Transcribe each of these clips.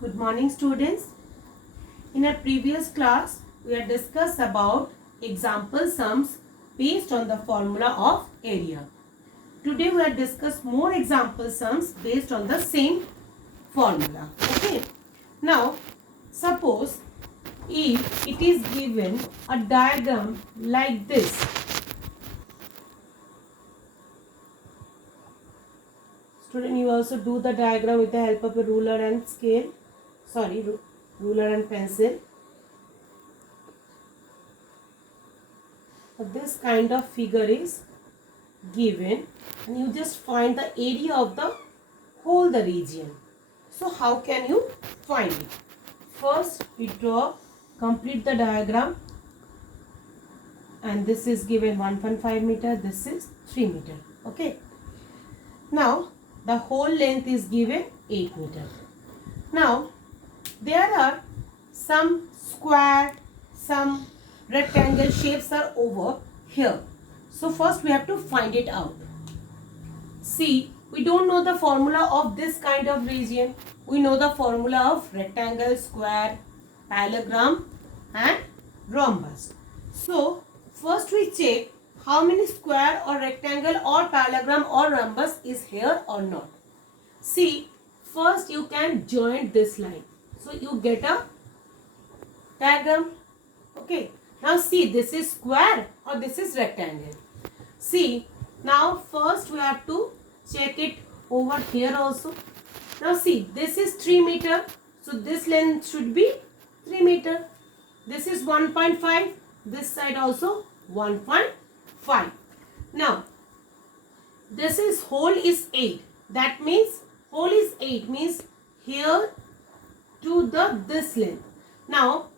Good morning, students. In our previous class, we had discussed about example sums based on the formula of area. Today we have discussed more example sums based on the same formula. Okay. Now, suppose if it is given a diagram like this. Student, you also do the diagram with the help of a ruler and scale. Sorry, ruler and pencil. This kind of figure is given and you just find the area of the whole the region. So how can you find it? First we complete the diagram, and this is given 1.5 meter, this is 3 meter. Okay. Now the whole length is given 8 meter. Now there are some square, some rectangle shapes are over here. So first we have to find it out. See, we don't know the formula of this kind of region. We know the formula of rectangle, square, parallelogram and rhombus. So first we check how many square or rectangle or parallelogram or rhombus is here or not. See, first you can join this line. So you get a diagram. Okay. Now see, this is square or this is rectangle. See, now first we have to check it over here also. Now see, this is 3 meter. So this length should be 3 meter. This is 1.5. This side also 1.5. Now, this is whole is 8. That means whole is 8 means here to this length. Now,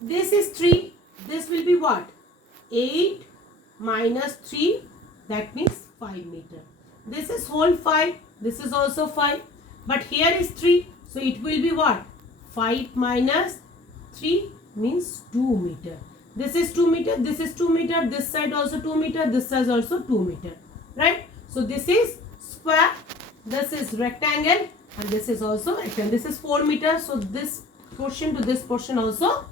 this is 3. This will be what? 8 minus 3, that means 5 meter. This is whole 5. This is also 5. But here is 3. So it will be what? 5 minus 3 means 2 meter. This is 2 meter. This is 2 meter. This side also 2 meter. This side also 2 meter. Right? So this is square. This is rectangle. And this is also rectangle. This is 4 meter. So this portion to this portion also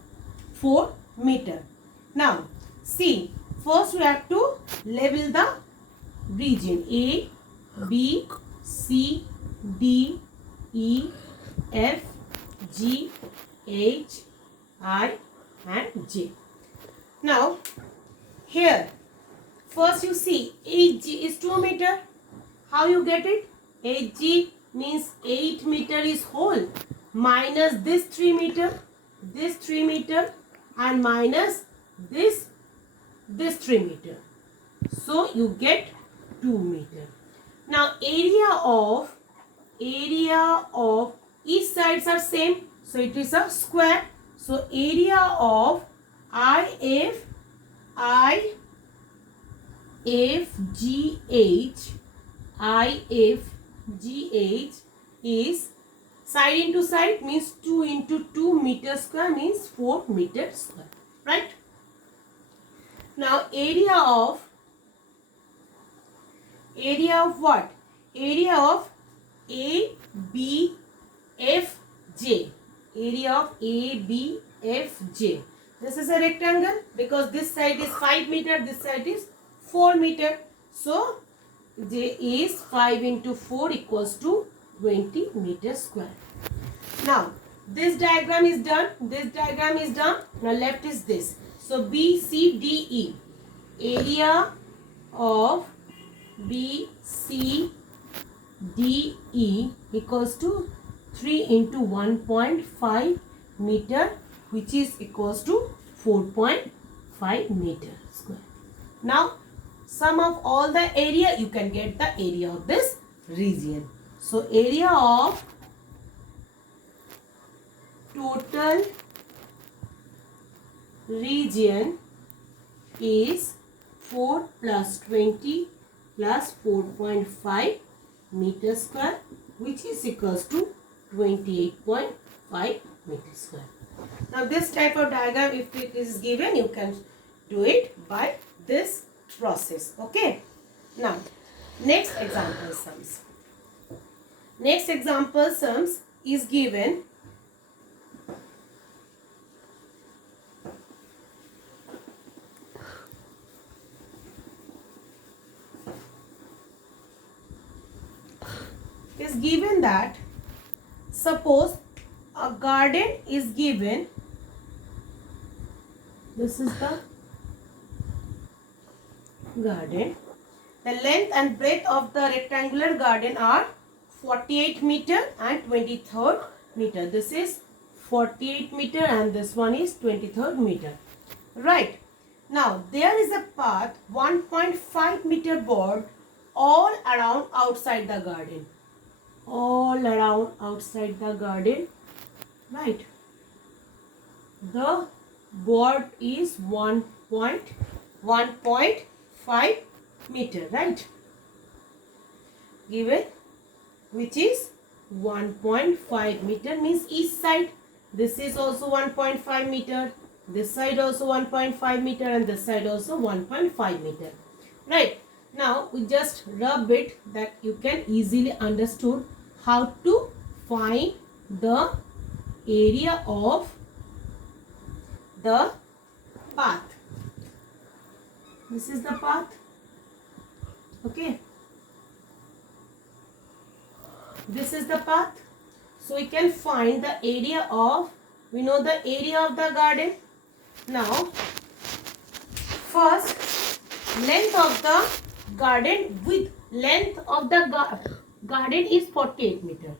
4 meter. Now, see, first we have to label the region A, B, C, D, E, F, G, H, I and J. Now, here, first you see HG is 2 meter. How you get it? HG means 8 meter is whole minus this 3 meter and minus this 3 meter. So you get 2 meter. Now area of each sides are same. So it is a square. So area of IFGH is side into side means 2 into 2 meter square means 4 meter square. Right? Now area of what? Area of ABFJ. Area of ABFJ. This is a rectangle because this side is 5 meter, this side is 4 meter. So J is 5 into 4 equals to 20 meter square. Now this diagram is done. This diagram is done. Now left is this. So BCDE. Area of BCDE equals to 3 into 1.5 meter, which is equals to 4.5 meter square. Now, sum of all the area, you can get the area of this region. So, area of total region is 4 plus 20 plus 4.5 meter square, which is equals to 28.5 meter square. Now this type of diagram, if it is given, you can do it by this process. Okay. Now next example sums. Next example sums is given given that suppose a garden is given. This is the garden. The length and breadth of the rectangular garden are 48 meter and 23rd meter. This is 48 meter and this one is 23rd meter. Right. Now there is a path 1.5 meter broad all around outside the garden. All around outside the garden. Right. The board is 1.5 meter, right? Given, which is 1.5 meter, means each side. This is also 1.5 meter. This side also 1.5 meter and this side also 1.5 meter. Right. Now we just rub it that you can easily understood how to find the area of the path. This is the path. Okay. This is the path. So we can find the area of, we know the area of the garden. Now, first length of the garden width. Length of the garden is 48 meter.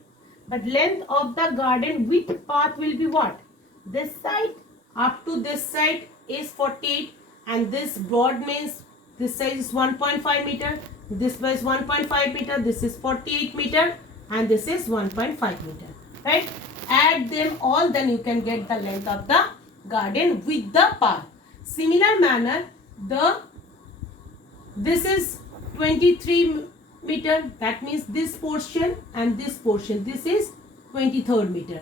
But length of the garden width path will be what? This side up to this side is 48 and this broad means this side is 1.5 meter. This was 1.5 meter. This is 48 meter and this is 1.5 meter. Right? Add them all, then you can get the length of the garden with the path. Similar manner, this is 23 meter. That means this portion and this portion. This is 23rd meter.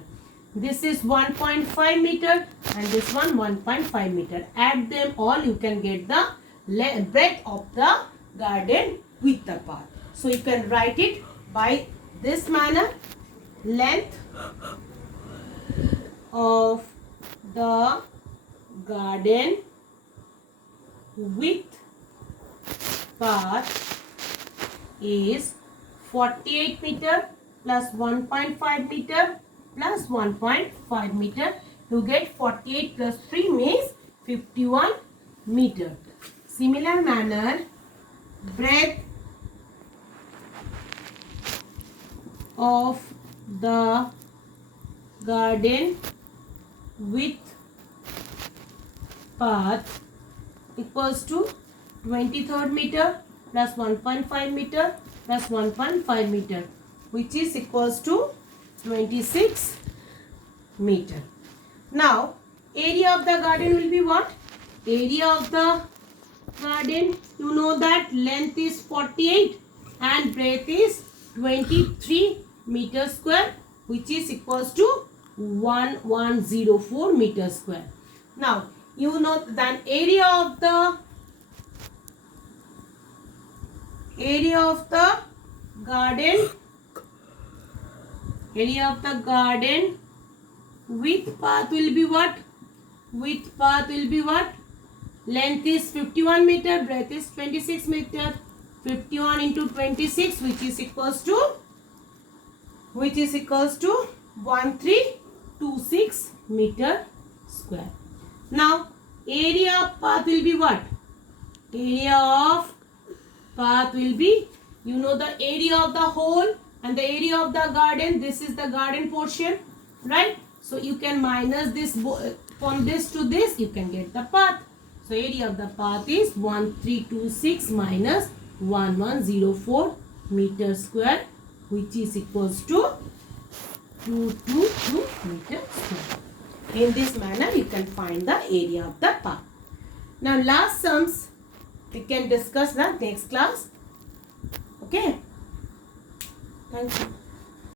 This is 1.5 meter and this one 1.5 meter. Add them all, you can get the breadth of the garden with the path. So you can write it by this manner. Length of the garden with path is 48 meter plus 1.5 meter plus 1.5 meter. You get 48 plus 3 means 51 meter. Similar manner, breadth of the garden with path equals to 23rd meter plus 1.5 meter plus 1.5 meter, which is equals to 26 meter. Now area of the garden will be what? Area of the garden, you know that length is 48 and breadth is 23 meter square, which is equals to 1104 meter square. Now you know that area of the garden, area of the garden with path will be what? With path will be what? Length is 51 meter, breadth is 26 meter. 51 into 26, which is equals to 1326 meter square. Now area of path will be what? Area of path will be, you know, the area of the hole and the area of the garden. This is the garden portion, right? So you can minus this from this to this, you can get the path. So area of the path is 1326 minus 1104 meter square, which is equals to 222 meter square. In this manner you can find the area of the path. Now last sums we can discuss the next class. Okay. Thank you.